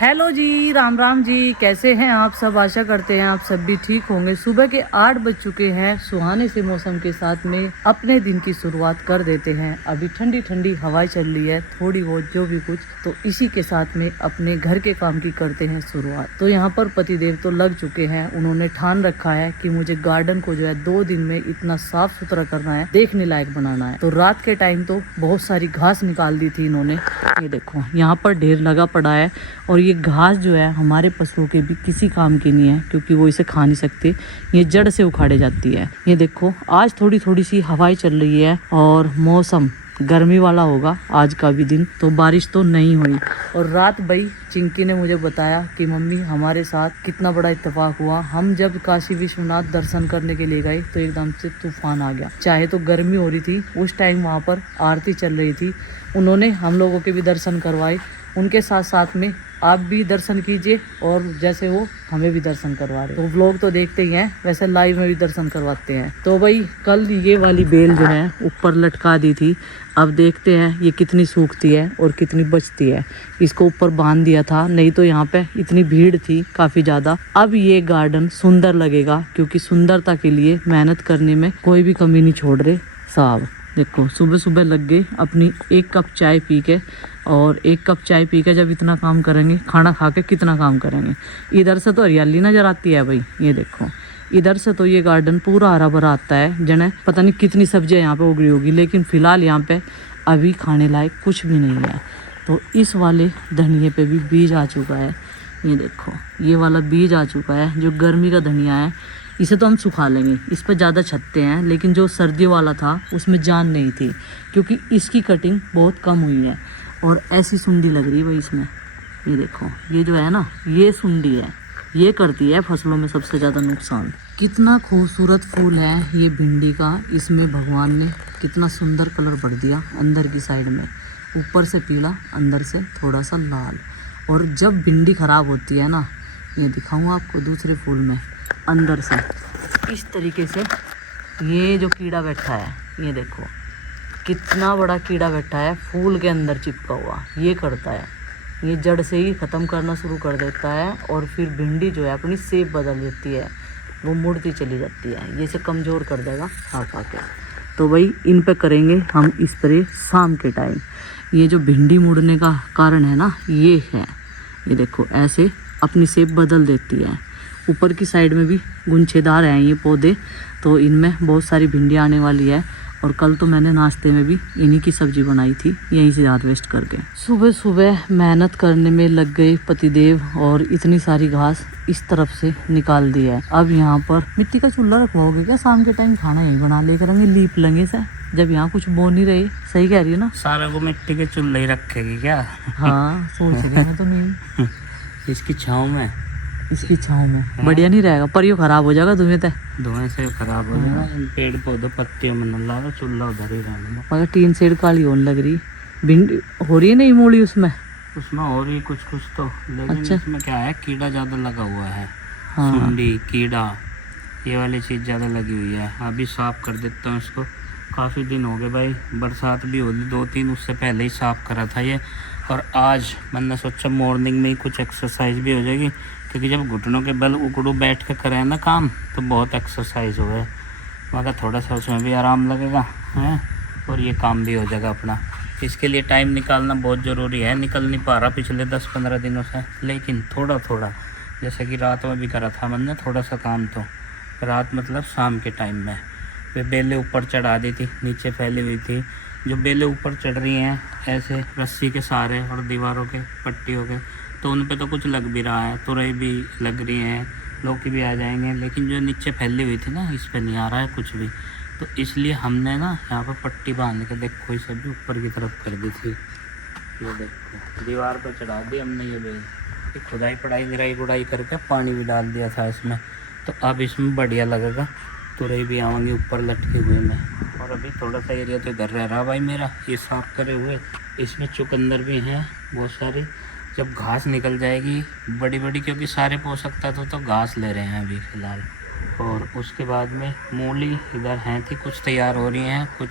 Hello जी, राम राम जी। कैसे हैं आप सब? आशा करते हैं आप सब भी ठीक होंगे। सुबह के 8 बज चुके हैं। सुहाने से मौसम के साथ में अपने दिन की शुरुआत कर देते हैं। अभी ठंडी ठंडी हवाएं चल रही है, थोड़ी बहुत जो भी कुछ, तो इसी के साथ में अपने घर के काम की करते हैं शुरुआत। तो यहाँ पर पतिदेव तो लग चुके हैं। उन्होंने ठान रखा है कि मुझे गार्डन को जो है 2 दिन में इतना साफ सुथरा करना है, देखने लायक बनाना है। तो रात के टाइम तो बहुत सारी घास निकाल दी थी इन्होंने। ये देखो यहाँ पर ढेर लगा पड़ा है। और ये घास जो है हमारे पशुओं के भी किसी काम की नहीं है, क्योंकि वो इसे खा नहीं सकते। ये जड़ से उखाड़े जाती है। ये देखो आज थोड़ी थोड़ी सी हवाएं चल रही है और मौसम गर्मी वाला होगा आज का भी दिन। तो बारिश तो नहीं हुई। और रात भाई चिंकी ने मुझे बताया कि मम्मी हमारे साथ कितना बड़ा इत्तेफाक हुआ। हम जब काशी विश्वनाथ दर्शन करने के लिए गए तो एकदम से तूफान आ गया। चाहे तो गर्मी हो रही थी, उस टाइम वहाँ पर आरती चल रही थी। उन्होंने हम लोगों के भी दर्शन करवाए। उनके साथ साथ में आप भी दर्शन कीजिए, और जैसे वो हमें भी दर्शन करवा रहे। तो व्लॉग तो देखते ही हैं, वैसे लाइव में भी दर्शन करवाते हैं। तो भाई कल ये वाली बेल जो है ऊपर लटका दी थी। अब देखते हैं ये कितनी सूखती है और कितनी बचती है। इसको ऊपर बांध दिया था, नहीं तो यहाँ पे इतनी भीड़ थी काफ़ी ज़्यादा। अब ये गार्डन सुंदर लगेगा, क्योंकि सुंदरता के लिए मेहनत करने में कोई भी कमी नहीं छोड़ रहे साहब। देखो सुबह सुबह लग गए अपनी 1 कप चाय पी के। और 1 कप चाय पी के जब इतना काम करेंगे, खाना खा के कितना काम करेंगे। इधर से तो हरियाली नजर आती है भाई। ये देखो इधर से तो ये गार्डन पूरा हरा भरा आता है। जने पता नहीं कितनी सब्जियां यहाँ पे उग रही होगी, लेकिन फिलहाल यहाँ पे अभी खाने लायक कुछ भी नहीं है। तो इस वाले धनिए पे भी बीज आ चुका है। ये देखो ये वाला बीज आ चुका है, जो गर्मी का धनिया है। इसे तो हम सुखा लेंगे, इस पर ज़्यादा छत्ते हैं। लेकिन जो सर्दियों वाला था उसमें जान नहीं थी, क्योंकि इसकी कटिंग बहुत कम हुई है। और ऐसी सुंडी लग रही है भाई इसमें। ये देखो ये जो है ना, ये सुंडी है, ये करती है फसलों में सबसे ज़्यादा नुकसान। कितना खूबसूरत फूल है ये भिंडी का। इसमें भगवान ने कितना सुंदर कलर भर दिया अंदर की साइड में। ऊपर से पीला, अंदर से थोड़ा सा लाल। और जब भिंडी ख़राब होती है ना, ये दिखाऊँ आपको दूसरे फूल में, अंदर से इस तरीके से ये जो कीड़ा बैठा है, ये देखो कितना बड़ा कीड़ा बैठा है फूल के अंदर चिपका हुआ। ये करता है, ये जड़ से ही ख़त्म करना शुरू कर देता है। और फिर भिंडी जो है अपनी शेप बदल देती है, वो मुड़ती चली जाती है। ये से कमज़ोर कर देगा खा खा के। तो भाई इन पे करेंगे हम इस तरह शाम के टाइम। ये जो भिंडी मुड़ने का कारण है ना, ये है। ये देखो ऐसे अपनी शेप बदल देती है। ऊपर की साइड में भी गुंछेदार हैं ये पौधे, तो इनमें बहुत सारी भिंडी आने वाली है। और कल तो मैंने नाश्ते में भी इन्हीं की सब्जी बनाई थी, यहीं से हार्वेस्ट करके। सुबह सुबह मेहनत करने में लग गए पतिदेव, और इतनी सारी घास इस तरफ से निकाल दी है। अब यहाँ पर मिट्टी का चूल्हा रखवाओगे क्या? शाम के टाइम खाना यहीं बना ले करेंगे, लीप लेंगे से, जब यहाँ कुछ बो नहीं रहे। सही कह रही है ना? सारा को मिट्टी के चूल्हे ही रखेगी क्या? हाँ सोच रहे हैं तो नहीं। इसकी छाँव में, इसकी छाँव में बढ़िया नहीं रहेगा, पर ये खराब हो जाएगा धुएं से। धुएं से खराब हो जाएगा। पेड़ पौधे पत्तियों में न लगा, चूल्हा उधर ही रहना। मगर टीन शेड काली होने लग रही। भिंडी हो रही है नहीं मूली उसमें हो रही कुछ कुछ तो, लेकिन अच्छा। इसमें क्या है, कीड़ा ज़्यादा लगा हुआ है। हाँ। सुंडी कीड़ा ये वाली चीज़ ज़्यादा लगी हुई है। अभी साफ़ कर देता हूँ इसको। काफ़ी दिन हो गए भाई, बरसात भी होगी 2-3, उससे पहले ही साफ़ करा था ये। और आज मैंने सोचा मॉर्निंग में ही कुछ एक्सरसाइज भी हो जाएगी, क्योंकि जब घुटनों के बल उकड़ू बैठ के करें ना काम, तो बहुत एक्सरसाइज हो गए। मगर थोड़ा सा उसमें भी आराम लगेगा है, और ये काम भी हो जाएगा अपना। इसके लिए टाइम निकालना बहुत ज़रूरी है। निकल नहीं पा रहा पिछले 10-15 दिनों से, लेकिन थोड़ा थोड़ा, जैसे कि रात में भी करा था मैंने थोड़ा सा काम। तो रात मतलब शाम के टाइम में वे बेलें ऊपर चढ़ा दी थी, नीचे फैली हुई थी। जो बेलें ऊपर चढ़ रही हैं ऐसे रस्सी के सहारे और दीवारों के पट्टियों के, तो उन पे तो कुछ लग भी रहा है, तुरई भी लग रही हैं, लौकी भी आ जाएंगे। लेकिन जो नीचे फैली हुई थी ना, इस पे नहीं आ रहा है कुछ भी। तो इसलिए हमने ना यहाँ पर पट्टी बांध के देखो इसे भी ऊपर की तरफ कर दी थी। ये देखो दीवार पर चढ़ा दी हमने ये बेल। खुदाई पढ़ाई निराई गुड़ाई करके पानी भी डाल दिया था इसमें, तो अब इसमें बढ़िया लगेगा। तुरई भी आवेंगे ऊपर लटके हुए में। और अभी थोड़ा सा एरिया तो इधर रह रहा भाई मेरा, ये साफ करे हुए। इसमें चुकंदर भी हैं बहुत सारी। जब घास निकल जाएगी बड़ी बड़ी, क्योंकि सारे पोषक तत्व तो घास ले रहे हैं अभी फ़िलहाल। और उसके बाद में मूली इधर हैं थी, कुछ तैयार हो रही हैं, कुछ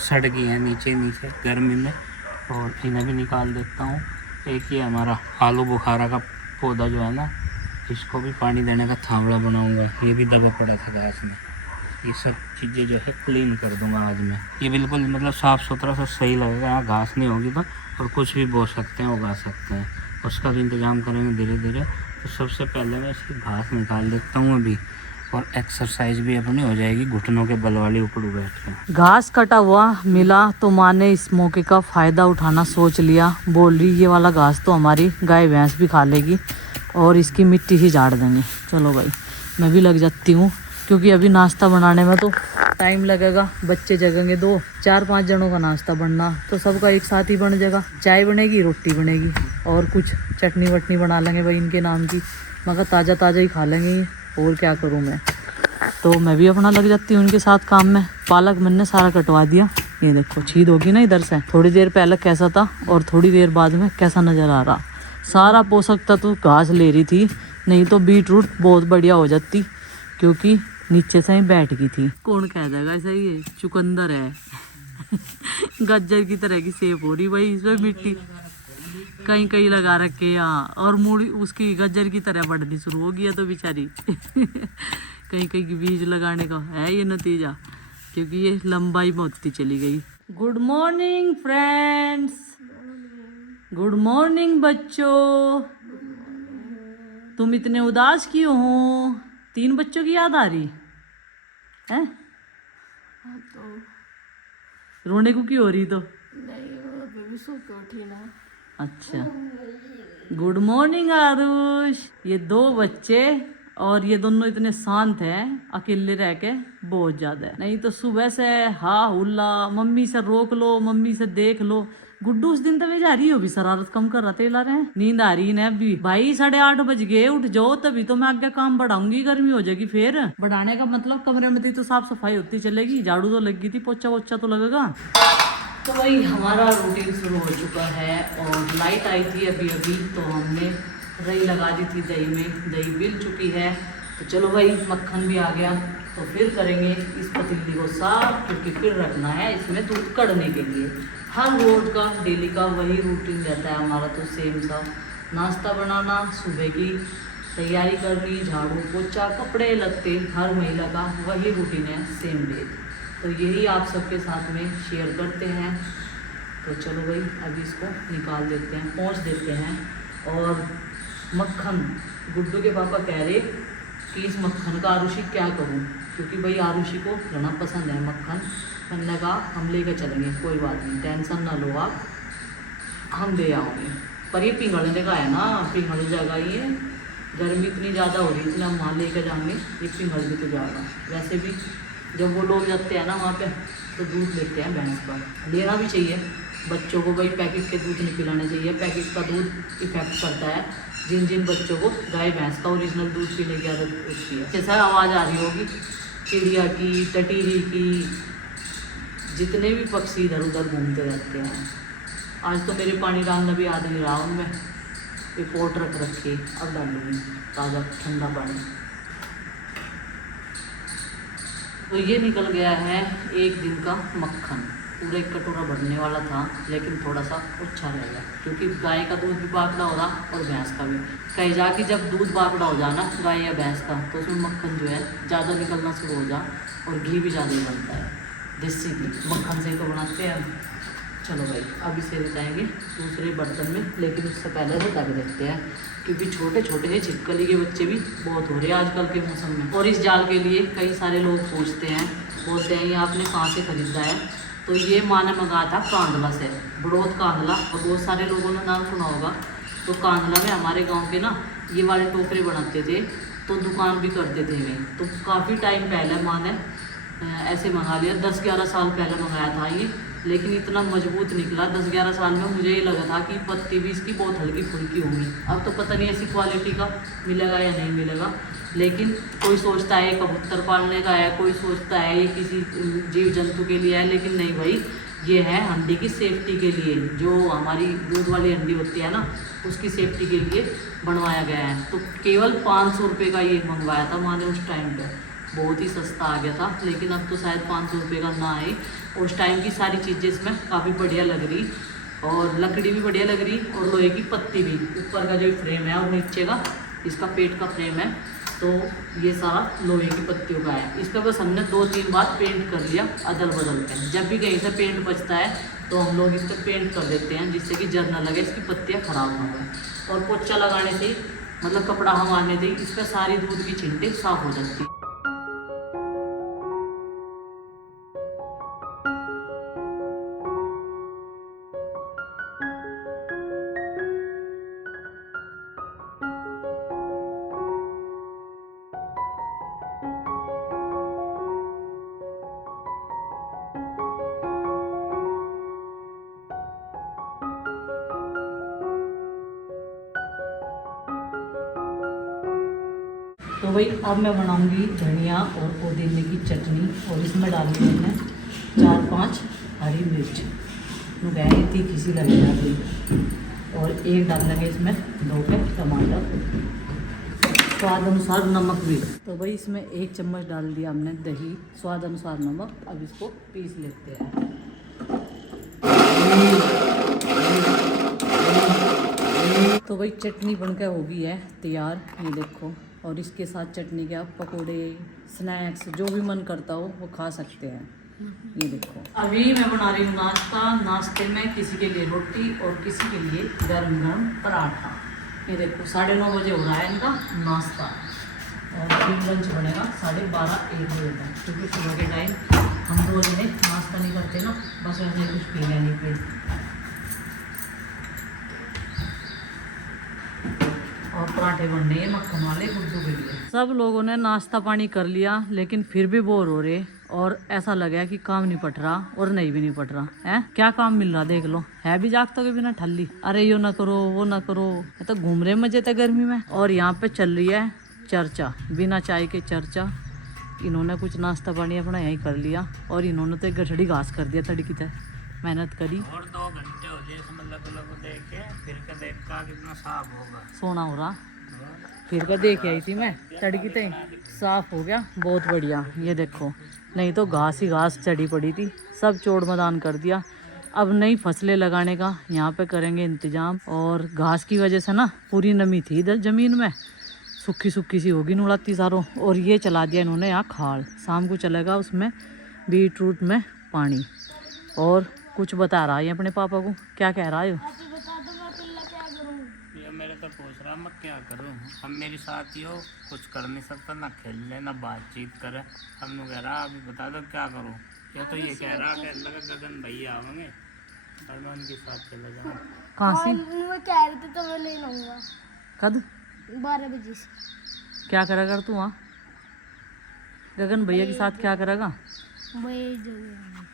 सड़ गई हैं नीचे नीचे गर्मी में। और इन्हें भी निकाल देता हूँ। एक ये हमारा आलू बुखारा का पौधा जो है ना, इसको भी पानी देने का थावड़ा बनाऊंगा। ये भी दबा पड़ा था घास में। ये सब चीज़ें जो है क्लीन कर दूंगा आज मैं। ये बिल्कुल मतलब साफ़ सुथरा सा सही लगेगा। यहाँ घास नहीं होगी तो और कुछ भी बो सकते हैं, उगा सकते हैं। उसका भी इंतज़ाम करेंगे धीरे धीरे। तो सबसे पहले मैं इसकी घास निकाल लेता हूँ अभी, और एक्सरसाइज भी अपनी हो जाएगी घुटनों के बल वाली ऊपर बैठ के। घास कटा हुआ मिला तो माँ ने इस मौके का फ़ायदा उठाना सोच लिया। बोल रही ये वाला घास तो हमारी गाय भैंस भी खा लेगी और इसकी मिट्टी ही झाड़ देंगे। चलो भाई मैं भी लग जाती हूँ, क्योंकि अभी नाश्ता बनाने में तो टाइम लगेगा। बच्चे जगेंगे, 2-4-5 जनों का नाश्ता बनना तो सबका एक साथ ही बन जाएगा। चाय बनेगी, रोटी बनेगी और कुछ चटनी वटनी बना लेंगे भाई इनके नाम की। मगर ताज़ा ताज़ा ही खा लेंगे ये, और क्या करूँ मैं। तो मैं भी अपना लग जाती हूँ उनके साथ काम में। पालक मैंने सारा कटवा दिया। ये देखो छीद होगी ना इधर से। थोड़ी देर पहले कैसा था और थोड़ी देर बाद में कैसा नज़र आ रहा। सारा पोषक तत्व घास ले रही थी, नहीं तो बीट रूट बहुत बढ़िया हो जाती, क्योंकि नीचे से ही बैठ गई थी। कौन कह देगा ऐसा, ये चुकंदर है गज्जर की तरह की सेप हो रही भाई इसमें मिट्टी कहीं कहीं लगा रखे यहाँ, और मूड़ी उसकी गज्जर की तरह बढ़नी शुरू हो गया तो बेचारी कहीं कहीं की बीज लगाने का है ये नतीजा, क्योंकि ये लंबाई में होती चली गई। Good morning friends, good morning बच्चों। तुम इतने उदास क्यों हो? 3 बच्चों की याद आ रही है? रोने को क्यों हो रही? तो नहीं सो के उठी ना। अच्छा, गुड मॉर्निंग आरुष। ये 2 बच्चे और ये दोनों इतने शांत हैं अकेले रह के, बहुत ज्यादा। नहीं तो सुबह से हा हुल्ला, मम्मी से रोक लो, मम्मी से देख लो। गुड्डू उस दिन तो वे जा रही हो भी शरारत कम कर रहे ला रहे हैं। नींद आ रही है अभी भाई, 8:30 बज गए, उठ जाओ तभी तो मैं आगे काम बढ़ाऊंगी। गर्मी हो जाएगी फिर। बढ़ाने का मतलब कमरे में थी तो साफ सफाई होती चलेगी, झाड़ू तो लग गई थी, पोछा वोछा तो लगेगा। तो भाई हमारा रूटीन शुरू हो चुका है और लाइट आई थी अभी अभी, तो हमने रई लगा दी थी दही में। दही मिल चुकी है तो चलो भाई मक्खन भी आ गया, तो फिर करेंगे इस पतीली को साफ, क्योंकि फिर रखना है इसमें दूध कढ़ने के लिए। हर रोज का डेली का वही रूटीन रहता है हमारा, तो सेम सा नाश्ता बनाना, सुबह की तैयारी करनी, झाड़ू पोछा कपड़े लगते, हर महिला का वही रूटीन है, सेम डे। तो यही आप सबके साथ में शेयर करते हैं। तो चलो भाई अभी इसको निकाल देते हैं, पोंछ देते हैं। और मक्खन, गुड्डू के पापा कह रहे कि इस मक्खन का आरुषि क्या करूं, क्योंकि भाई आरुषि को घना पसंद है मक्खन। मैंने कहा हम लेकर चलेंगे, कोई बात नहीं, टेंशन ना लो आप, हम दे आओगे। पर ये पिघलने का है ना, पिघल जाएगा ये, गर्मी इतनी ज़्यादा हो रही है इसलिए हम वहाँ लेकर जाएंगे, ये पिघल भी तो जाएगा। वैसे भी जब वो लोग जाते हैं ना वहाँ पे तो दूध लेते हैं भैंस का, लेना भी चाहिए। बच्चों को भाई पैकेट के दूध नहीं पिलाने चाहिए, पैकेट का दूध इफेक्ट करता है। जिन जिन बच्चों को गाय भैंस का ओरिजिनल दूध पीने की आदत होती है। जैसा आवाज़ आ रही होगी चिड़िया की, टटीरी की, जितने भी पक्षी इधर उधर घूमते रहते हैं। आज तो मेरे पानी डालना भी याद नहीं रहा, उनमें रिपोर्ट रख रखी, अब डालूंगी ताज़ा ठंडा पानी। तो ये निकल गया है 1 दिन का मक्खन, पूरा 1 कटोरा भरने वाला था, लेकिन थोड़ा सा अच्छा रह गया, क्योंकि गाय का दूध भी बाकड़ा हो रहा और भैंस का भी। कहीं जा कि जब दूध बाकड़ा हो जाना गाय या भैंस का, तो उसमें मक्खन जो है ज़्यादा निकलना शुरू हो जा, और घी भी ज़्यादा बनता है, देसी घी मक्खन से ही तो बनाते हैं। चलो भाई अब इसे जाएंगे दूसरे बर्तन में, लेकिन उससे पहले तो ढक देते हैं, क्योंकि छोटे छोटे हैं छिपकली के बच्चे भी बहुत हो रहे हैं आजकल के मौसम में। और इस जाल के लिए कई सारे लोग पूछते हैं, बोलते हैं ये आपने कहाँ से खरीदा है? तो ये माँ ने मंगाया था कांधला से, बड़ौद कांधला, और बहुत सारे लोगों ने नाम सुना होगा। तो कांधला में हमारे गाँव के ना ये वाले टोकरे बनाते थे, तो दुकान भी करते थे वे। तो काफ़ी टाइम पहले माँ ने ऐसे मंगा लिया, 10-11 साल पहले मंगाया था ये, लेकिन इतना मजबूत निकला 10-11 साल में। मुझे ये लगा था कि पत्ती भी इसकी बहुत हल्की फुल्की होंगी, अब तो पता नहीं ऐसी क्वालिटी का मिलेगा या नहीं मिलेगा। लेकिन कोई सोचता है कबूतर पालने का है, कोई सोचता है ये किसी जीव जंतु के लिए है, लेकिन नहीं भाई, ये है हंडी की सेफ्टी के लिए। जो हमारी दूध वाली हंडी होती है ना, उसकी सेफ्टी के लिए बनवाया गया है। तो केवल 500 रुपये का ये मंगवाया था माँ ने उस टाइम पर, बहुत ही सस्ता आ गया था, लेकिन अब तो शायद 500 रुपये का ना आए। उस टाइम की सारी चीज़ें इसमें काफ़ी बढ़िया लग रही, और लकड़ी भी बढ़िया लग रही और लोहे की पत्ती भी, ऊपर का जो फ्रेम है और नीचे का इसका पेट का फ्रेम है, तो ये सारा लोहे की पत्तियों का है। इस पर बस हमने 2-3 बार पेंट कर लिया अदल बदल के। जब भी कहीं से पेंट बचता है तो हम लोग इस पर पेंट कर देते हैं, जिससे कि जर ना लगे, इसकी पत्तियाँ खराब ना हो। और पोछा लगाने से मतलब कपड़ा हमारने से इस पर सारी दूध की छिंटे साफ हो जाती है। तो भाई अब मैं बनाऊंगी धनिया और पुदीने की चटनी, और इसमें डालूंगी मैंने 4-5 हरी मिर्च, गए तीखी सी लगेगा अभी, और एक डाल लेंगे इसमें 2 के टमाटर, स्वाद अनुसार नमक भी। तो भाई इसमें 1 चम्मच डाल दिया हमने दही, स्वाद अनुसार नमक। अब इसको पीस लेते हैं। तो भाई चटनी बनकर हो गई है तैयार, ये देखो। और इसके साथ चटनी के आप पकोड़े, स्नैक्स जो भी मन करता हो वो खा सकते हैं। ये देखो अभी मैं बना रही हूँ नाश्ता। नाश्ते में किसी के लिए रोटी और किसी के लिए गर्म गर्म पराठा। ये देखो 9:30 बजे हो रहा है इनका नाश्ता, और फिर लंच बनेगा 12:30-1 बजे तक, क्योंकि सुबह के टाइम हम रोज में नाश्ता नहीं करते ना, बस ऐसे कुछ पी लेने पे। और पराठे बनने हैं मक्खन वाले गुड्डू के लिए। सब लोगों ने नाश्ता पानी कर लिया, लेकिन फिर भी बोर हो रहे, और ऐसा लगा कि काम नहीं पट रहा और नहीं भी नहीं पट रहा है। क्या काम मिल रहा देख लो, है भी जागतों के बिना ठल्ली। अरे यो ना करो वो ना करो, तो घूम रहे मजे थे गर्मी में। और यहाँ पे चल रही है चर्चा, बिना चाय के चर्चा। इन्होंने कुछ नाश्ता पानी अपना यहीं कर लिया, और इन्होंने तो एक गठड़ी घास कर दिया तड़की तय, मेहनत करी। और 2 घंटे हो गए मतलब देख के, फिर के देख का कितना साफ होगा। सोना हो रहा, फिर का देख आई थी मैं, तड़की तय साफ हो गया, बहुत बढ़िया। ये देखो, नहीं तो घास ही घास चढ़ी पड़ी थी, सब चोड़ मैदान कर दिया। अब नई फसलें लगाने का यहाँ पे करेंगे इंतजाम। और घास की वजह से ना पूरी नमी थी इधर ज़मीन में, सूखी सूखी सी होगी नुड़ाती सारों। और ये चला दिया इन्होंने यहाँ खाल, शाम को चलेगा उसमें बीट रूट में पानी। और कुछ बता रहा है अपने पापा को, क्या कह रहा है? ये मेरे तो पूछ रहा मैं क्या करूँ। हम मेरी साथी हो, कुछ कर नहीं सकता, ना खेलने ना बातचीत करे। हम कह रहा अभी बता दो क्या करूँ। ये कह रहा कि गगन भैया आवेंगे और मैं उनके साथ चला जाऊँ। कहाँ से? मैं कह रही थी तो मैं ले लूँगा कद 12 बजे से। क्या करेगा तू वहाँ? गगन भैया के साथ क्या करेगा?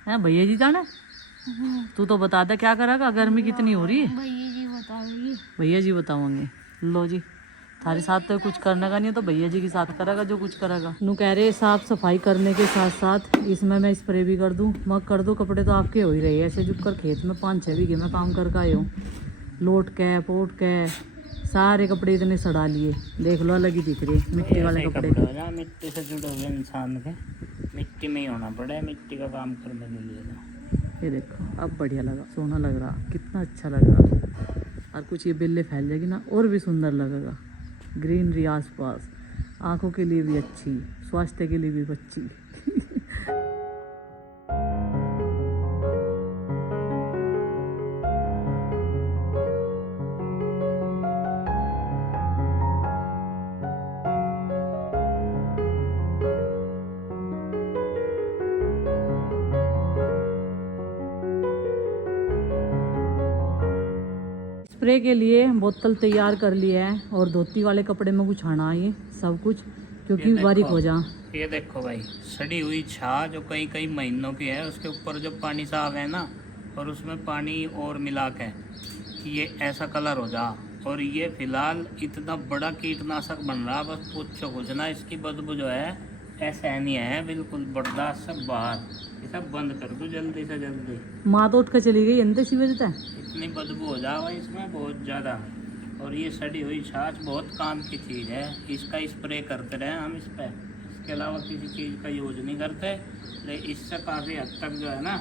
है भैया जी जाना? तू तो बता दे क्या करेगा, गर्मी कितनी हो रही है। भैया जी बताओगी। भैया जी बताओगे। लो जी, थारे साथ तो कुछ करने का नहीं है, तो भैया जी के साथ करेगा जो कुछ करेगा। नू कह रहे साफ सफाई करने के साथ साथ इसमें मैं स्प्रे भी कर दूं। मग कर दो, कपड़े तो आपके हो ही रहे हैं। ऐसे झुक कर खेत में 5-6 बीघे में काम करके आए हो, लोट के पोट के सारे कपड़े इतने सड़ा लिए, देख लो अलग ही दिख रहे मिट्टी वाले कपड़े। मिट्टी से जुड़े हुए इंसान के मिट्टी में ही होना पड़े, मिट्टी का काम करने के लिए। ये देखो अब बढ़िया लगा, सोना लग रहा, कितना अच्छा लग रहा। और कुछ ये बिल्ले फैल जाएगी ना और भी सुंदर लगेगा। ग्रीनरी आसपास, आंखों के लिए भी अच्छी, स्वास्थ्य के लिए भी अच्छी। स्प्रे के लिए बोतल तैयार कर लिया है, और धोती वाले कपड़े में कुछ आना है सब कुछ, क्योंकि बारीक हो जा। ये देखो भाई, सड़ी हुई छा जो कई कई महीनों की है, उसके ऊपर जो पानी साफ है ना, और उसमें पानी और मिला के ये ऐसा कलर हो जा। और ये फिलहाल इतना बड़ा कीटनाशक बन रहा, बस पूछो कुछ ना। इसकी बदबू जो है ऐसा नहीं है, बिल्कुल बर्दाश्त सब बाहर। ये सब बंद कर दो जल्दी से जल्दी। माँ तो उठ कर चली गई अंदर सी वजह से, इतनी बदबू हो जाओ इसमें बहुत ज़्यादा। और ये सड़ी हुई छाछ बहुत काम की चीज़ है, इसका स्प्रे करते रहे हम इस पर। इसके अलावा किसी चीज़ का यूज नहीं करते, लेकिन इससे काफ़ी हद तक जो है ना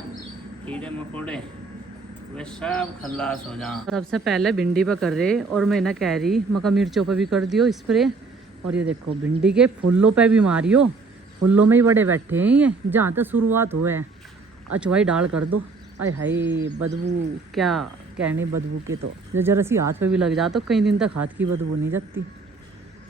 कीड़े मकोड़े वे सब खल्लास हो जा। सबसे पहले भिंडी पे कर रहे और मैं ना कह रही मका मिर्चों पे भी कर दियो स्प्रे। और ये देखो भिंडी के फूलों पे भी मारियो, फूलों में ही बड़े बैठे हैं ये, जहाँ तक शुरुआत हुए हैं अचवाई डाल कर दो। अरे हाय बदबू, क्या कहने बदबू के, तो जरा सी हाथ पे भी लग जा तो कई दिन तक हाथ की बदबू नहीं जाती।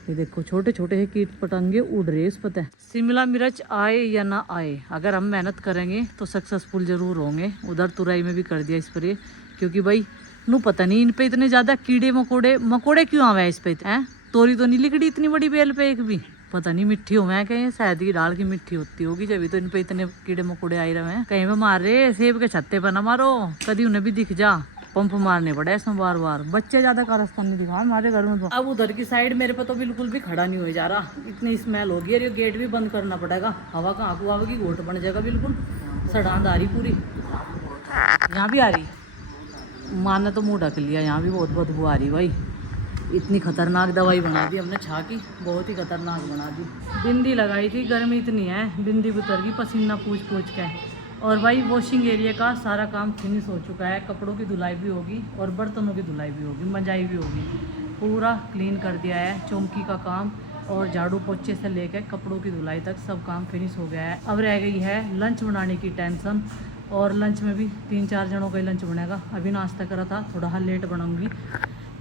ये देखो छोटे छोटे है कीट पतंगे उड़ रहे इस पता है। शिमला मिर्च आए या ना आए, अगर हम मेहनत करेंगे तो सक्सेसफुल जरूर होंगे। उधर तुरई में भी कर दिया स्प्रे, क्योंकि भाई नू पता नहीं इन पे इतने ज्यादा कीड़े मकोड़े क्यों आवे इस पे हैं। तोरी तो नहीं लिकड़ी इतनी बड़ी बेल पे एक भी, पता नहीं मिट्टी हो मैं कहीं शायद ये डाल की मिट्टी होती होगी, जब तो इन पे इतने कीड़े मकोड़े आए रहे हैं। कहीं पे मार रहे सेब के छत्ते पर ना मारो, कभी उन्हें भी दिख जा, पंप मारने पड़े इसमें बार बार। बच्चे ज्यादा कारस्तान नहीं दिखा हमारे घर में तो। अब उधर की साइड मेरे पे तो बिल्कुल भी खड़ा नहीं हो जा रहा, इतनी स्मेल होगी। और ये गेट भी बंद करना पड़ेगा, हवा कहाँ को आवेगी, घोट बन जाएगा बिल्कुल। सड़ांद आ रही पूरी, यहाँ भी आ रही, माँ ने तो मुँह ढक लिया, यहाँ भी बहुत बदबू आ रही भाई। इतनी खतरनाक दवाई बना दी हमने छा की, बहुत ही खतरनाक बना दी। बिंदी लगाई थी, गर्मी इतनी है बिंदी उतर गई पसीना पूछ के। और भाई वॉशिंग एरिया का सारा काम फिनिश हो चुका है, कपड़ों की धुलाई भी होगी और बर्तनों की धुलाई भी होगी, मंजाई भी होगी, पूरा क्लीन कर दिया है। चौकी का काम और झाड़ू पोछे से लेकर कपड़ों की धुलाई तक सब काम फिनिश हो गया है। अब रह गई है लंच बनाने की टेंशन, और लंच में भी 3-4 जनों का ही लंच बनेगा। अभी नाश्ता करा था, थोड़ा लेट बनाऊंगी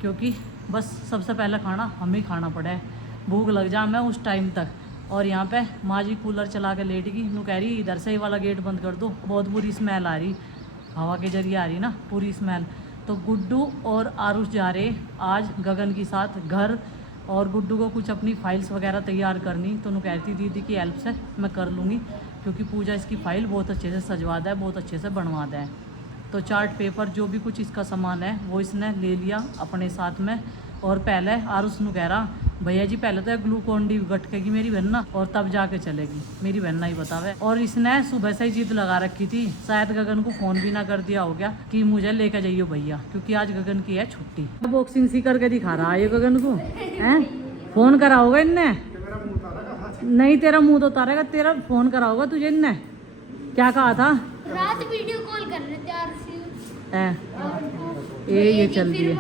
क्योंकि बस सबसे पहला खाना हमें ही खाना पड़ा है, भूख लग जा मैं उस टाइम तक। और यहाँ पे माँ जी कूलर चला के लेट गई, नू कह रही इधर से ही वाला गेट बंद कर दो, बहुत बुरी स्मेल आ रही, हवा के जरिए आ रही ना पूरी स्मेल। तो गुड्डू और आरुष जा रहे आज गगन के साथ घर, और गुड्डू को कुछ अपनी फाइल्स वगैरह तैयार करनी, तो नू कह रही थी दीदी की हेल्प से मैं कर लूँगी, क्योंकि पूजा इसकी फ़ाइल बहुत अच्छे से सजवा दे, बहुत अच्छे से बनवा दे। तो चार्ट पेपर जो भी कुछ इसका सामान है वो इसने ले लिया अपने साथ में। और पहले आरुष नू कह रहा भैया जी पहले तो ग्लूकोन डी गटकेगी मेरी बहन ना, और तब जाके चलेगी, मेरी बहन ना ही बतावे। और इसने सुबह से ही जिद लगा रखी थी, शायद गगन को फ़ोन भी ना कर दिया हो गया कि मुझे लेकर जाइयो भैया, क्योंकि आज गगन की है छुट्टी। बॉक्सिंग सी करके दिखा रहा है ये गगन को, हैं फ़ोन करा होगा इनने, नहीं तेरा मुँह तो उतारेगा, तेरा फ़ोन करा होगा तुझे इनने। क्या कहा था? रात वीडियो कॉल कर रहे थे ये चल रही है।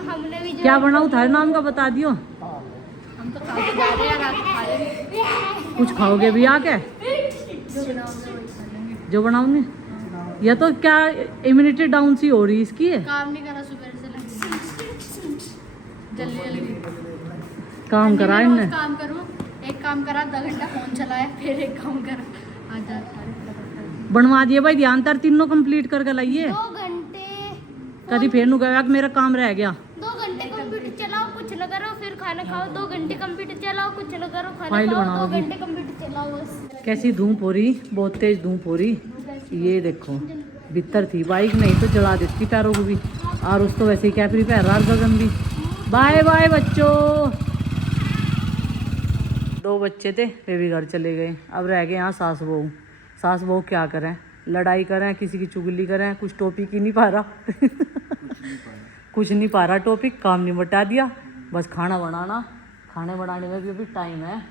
क्या बनाऊँ थारे नाम का बता दियो। हम तो खा के जा रहे हैं, रात खा लेंगे। कुछ खाओगे भी आके? जो बनाऊंगी या तो क्या इम्यूनिटी डाउन सी हो रही इसकी है। काम नहीं करा सुबह से, जल्दी काम करा इनने। काम करूँ, एक काम करा 2 घंटा फोन चलाया, फिर एक काम करा आधा बनवा दिए भाई, ध्यान तर तीनों कंप्लीट करके लाइए। 2 घंटे कभी फिर नु गया मेरा काम रह गया। 2 घंटे कंप्यूटर चलाओ, कुछ न करो, फिर खाना खाओ, 2 घंटे कंप्यूटर चलाओ, कुछ न करो, खाना फाइल खाओ, 2 बनाओगी। घंटे कंप्यूटर चलाओ बस। कैसी धूप हो रही, बहुत तेज धूप हो रही। ये देखो भीतर थी बाइक, नहीं तो जला देती पैरों को भी। और उस तो वैसे ही कैपरी पैर रहा गगन भी। बाय बाय बच्चों। 2 बच्चे थे वे भी घर चले गए। अब रह गए यहाँ सास बहू। सास बहू क्या करें, लड़ाई करें, किसी की चुगली करें, कुछ टॉपिक ही नहीं पा रहा कुछ नहीं पा रहा टॉपिक, काम नहीं बता दिया, बस खाना बनाना। खाने बनाने में भी अभी टाइम है,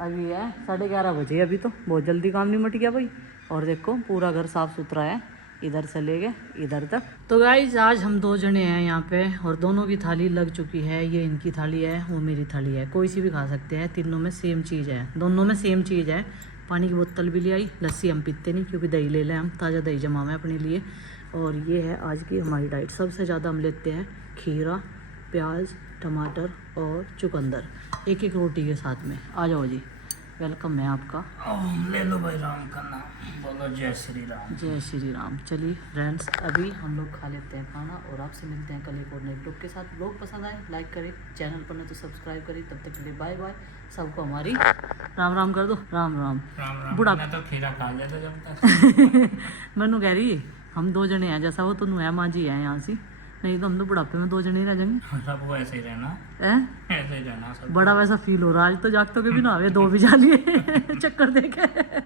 अभी है 11:30 बजे, अभी तो बहुत जल्दी काम नहीं मट गया भाई। और देखो पूरा घर साफ़ सुथरा है, इधर से ले गए इधर तक। तो गाइज आज हम 2 जने हैं यहाँ पे, और दोनों की थाली लग चुकी है। ये इनकी थाली है, वो मेरी थाली है, कोई सी भी खा सकते हैं, तीनों में सेम चीज़ है, दोनों में सेम चीज़ है। पानी की बोतल भी ले आई, लस्सी हम पीते नहीं क्योंकि दही ले लें हम, ताज़ा दही जमा है अपने लिए। और ये है आज की हमारी डाइट। सबसे ज़्यादा हम लेते हैं खीरा, प्याज, टमाटर और चुकंदर, एक एक रोटी के साथ में। आ जाओ जी, वेलकम है आपका। ले लो भाई, राम का नाम बोलो, जय श्री राम। जय श्री राम। चलिए फ्रेंड्स, अभी हम लोग खा लेते हैं खाना, और आपसे मिलते हैं कल एक और नए ब्लॉग के साथ। ब्लॉग पसंद आए लाइक करें, चैनल पर नहीं तो सब्सक्राइब करें। तब तक के लिए बाय बाय, सबको हमारी राम राम कर दो। राम राम। राम राम। बुढ़ा मैं तो खीरा खा लिया था जब तक मैनू कह रही हम 2 जने हैं, जैसा वो तो है माँ जी है यहाँ से, नहीं तो हम तो बुढ़ापे में 2 जने ही रह जाएंगे। सबको ऐसे ही रहना, ऐसे ही रहना सब। बड़ा वैसा फील हो रहा है आज तो, जागतों के भी ना आवे 2 भी जा लिए चक्कर देके